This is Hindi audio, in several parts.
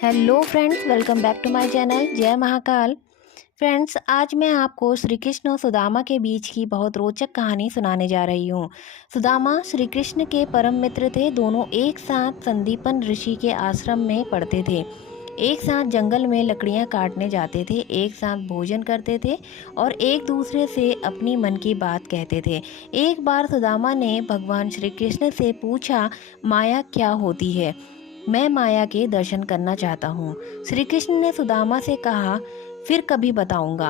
Hello friends, welcome back to my channel जय महाकाल। फ्रेंड्स, आज मैं आपको श्री कृष्ण और सुदामा के बीच की बहुत रोचक कहानी सुनाने जा रही हूँ। सुदामा श्री कृष्ण के परम मित्र थे। दोनों एक साथ संदीपन ऋषि के आश्रम में पढ़ते थे, एक साथ जंगल में लकड़ियाँ काटने जाते थे, एक साथ भोजन करते थे और एक दूसरे से अपनी मन की बात कहते थे। एक बार सुदामा ने भगवान श्री कृष्ण से पूछा, माया क्या होती है? मैं माया के दर्शन करना चाहता हूँ। श्री कृष्ण ने सुदामा से कहा, फिर कभी बताऊंगा।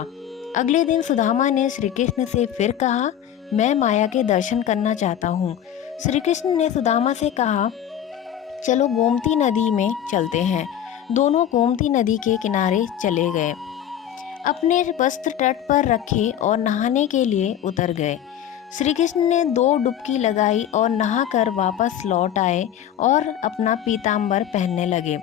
अगले दिन सुदामा ने श्री कृष्ण से फिर कहा, मैं माया के दर्शन करना चाहता हूँ। श्री कृष्ण ने सुदामा से कहा, चलो गोमती नदी में चलते हैं। दोनों गोमती नदी के किनारे चले गए, अपने वस्त्र तट पर रखे और नहाने के लिए उतर गए। श्री कृष्ण ने 2 डुबकी लगाई और नहाकर वापस लौट आए और अपना पीताम्बर पहनने लगे।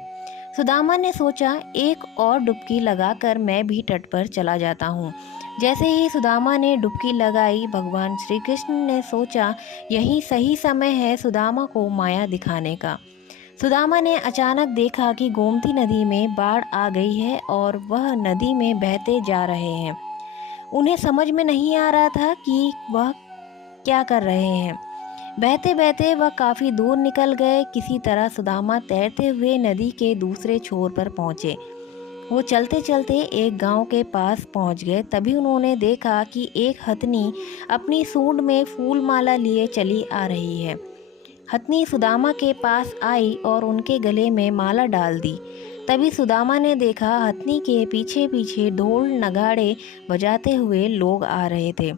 सुदामा ने सोचा, एक और डुबकी लगाकर मैं भी तट पर चला जाता हूँ। जैसे ही सुदामा ने डुबकी लगाई, भगवान श्री कृष्ण ने सोचा, यही सही समय है सुदामा को माया दिखाने का। सुदामा ने अचानक देखा कि गोमती नदी में बाढ़ आ गई है और वह नदी में बहते जा रहे हैं। उन्हें समझ में नहीं आ रहा था कि वह क्या कर रहे हैं। बहते बहते वह काफी दूर निकल गए। किसी तरह सुदामा तैरते हुए नदी के दूसरे छोर पर पहुंचे। वो चलते चलते एक गांव के पास पहुंच गए। तभी उन्होंने देखा कि एक हथनी अपनी सूंड में फूल माला लिए चली आ रही है। हथनी सुदामा के पास आई और उनके गले में माला डाल दी। तभी सुदामा ने देखा, हथनी के पीछे पीछे ढोल नगाड़े बजाते हुए लोग आ रहे थे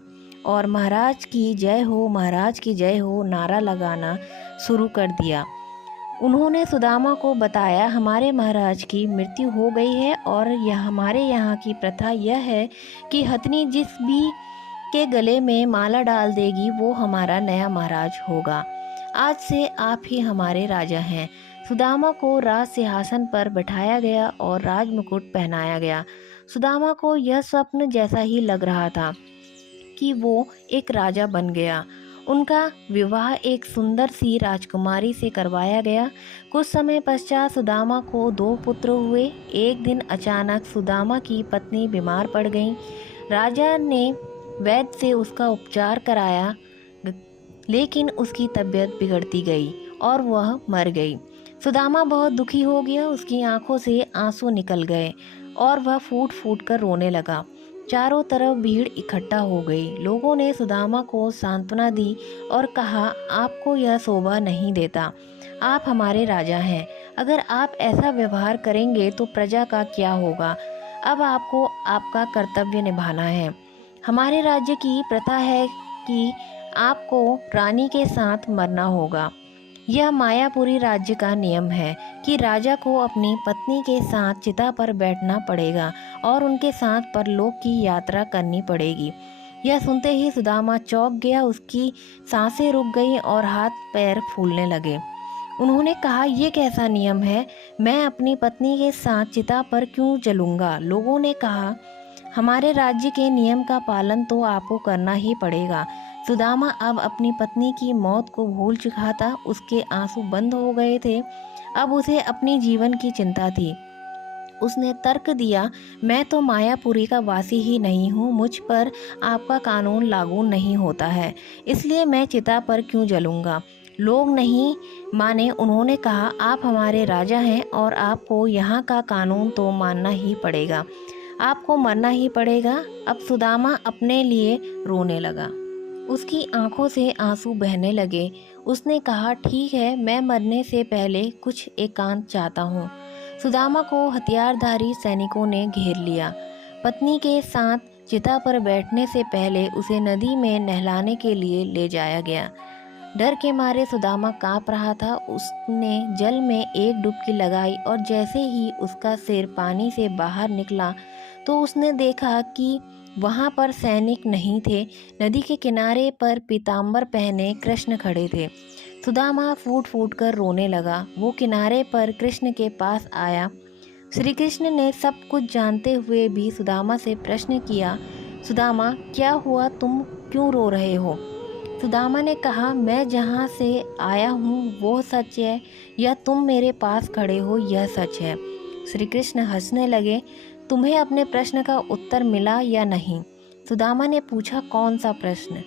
और महाराज की जय हो, महाराज की जय हो नारा लगाना शुरू कर दिया। उन्होंने सुदामा को बताया, हमारे महाराज की मृत्यु हो गई है और यह हमारे यहाँ की प्रथा यह है कि हथनी जिस भी के गले में माला डाल देगी वो हमारा नया महाराज होगा। आज से आप ही हमारे राजा हैं। सुदामा को राज सिंहासन पर बिठाया गया और राज मुकुट पहनाया गया। सुदामा को यह स्वप्न जैसा ही लग रहा था कि वो एक राजा बन गया। उनका विवाह एक सुंदर सी राजकुमारी से करवाया गया। कुछ समय पश्चात सुदामा को 2 पुत्र हुए। एक दिन अचानक सुदामा की पत्नी बीमार पड़ गई। राजा ने वैद्य से उसका उपचार कराया, लेकिन उसकी तबीयत बिगड़ती गई और वह मर गई। सुदामा बहुत दुखी हो गया। उसकी आंखों से आंसू निकल गए और वह फूट फूट कर रोने लगा। चारों तरफ भीड़ इकट्ठा हो गई। लोगों ने सुदामा को सांत्वना दी और कहा, आपको यह शोभा नहीं देता। आप हमारे राजा हैं। अगर आप ऐसा व्यवहार करेंगे तो प्रजा का क्या होगा? अब आपको आपका कर्तव्य निभाना है। हमारे राज्य की प्रथा है कि आपको रानी के साथ मरना होगा। यह मायापुरी राज्य का नियम है कि राजा को अपनी पत्नी के साथ चिता पर बैठना पड़ेगा और उनके साथ परलोक की यात्रा करनी पड़ेगी। यह सुनते ही सुदामा चौंक गया। उसकी सांसें रुक गईं और हाथ पैर फूलने लगे। उन्होंने कहा, यह कैसा नियम है? मैं अपनी पत्नी के साथ चिता पर क्यों जलूंगा? लोगों ने कहा, हमारे राज्य के नियम का पालन तो आपको करना ही पड़ेगा। सुदामा अब अपनी पत्नी की मौत को भूल चुका था। उसके आंसू बंद हो गए थे। अब उसे अपनी जीवन की चिंता थी। उसने तर्क दिया, मैं तो मायापुरी का वासी ही नहीं हूँ। मुझ पर आपका कानून लागू नहीं होता है, इसलिए मैं चिता पर क्यों जलूंगा? लोग नहीं माने। उन्होंने कहा, आप हमारे राजा हैं और आपको यहाँ का कानून तो मानना ही पड़ेगा। आपको मरना ही पड़ेगा। अब सुदामा अपने लिए रोने लगा। उसकी आंखों से आंसू बहने लगे। उसने कहा, ठीक है, मैं मरने से पहले कुछ एकांत चाहता हूँ। सुदामा को हथियारधारी सैनिकों ने घेर लिया। पत्नी के साथ चिता पर बैठने से पहले उसे नदी में नहलाने के लिए ले जाया गया। डर के मारे सुदामा कांप रहा था। उसने जल में एक डुबकी लगाई और जैसे ही उसका सिर पानी से बाहर निकला तो उसने देखा कि वहां पर सैनिक नहीं थे। नदी के किनारे पर पीताम्बर पहने कृष्ण खड़े थे। सुदामा फूट फूट कर रोने लगा। वो किनारे पर कृष्ण के पास आया। श्री कृष्ण ने सब कुछ जानते हुए भी सुदामा से प्रश्न किया, सुदामा क्या हुआ? तुम क्यों रो रहे हो? सुदामा ने कहा, मैं जहाँ से आया हूँ वो सच है, या तुम मेरे पास खड़े हो यह सच है? श्री कृष्ण हंसने लगे। तुम्हें अपने प्रश्न का उत्तर मिला या नहीं? सुदामा ने पूछा, कौन सा प्रश्न?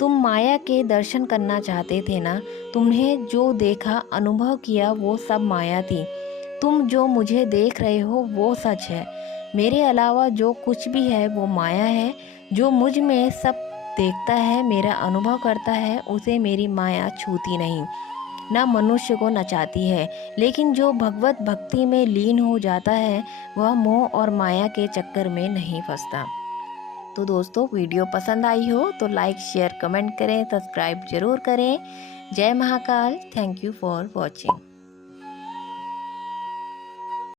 तुम माया के दर्शन करना चाहते थे ना? तुमने जो देखा, अनुभव किया, वो सब माया थी। तुम जो मुझे देख रहे हो वो सच है। मेरे अलावा जो कुछ भी है वो माया है। जो मुझ में सब देखता है, मेरा अनुभव करता है, उसे मेरी माया छूती नहीं, ना मनुष्य को नचाती है। लेकिन जो भगवत भक्ति में लीन हो जाता है, वह मोह और माया के चक्कर में नहीं फंसता। तो दोस्तों, वीडियो पसंद आई हो तो लाइक, शेयर, कमेंट करें, सब्सक्राइब जरूर करें। जय Mahakal. Thank you for watching.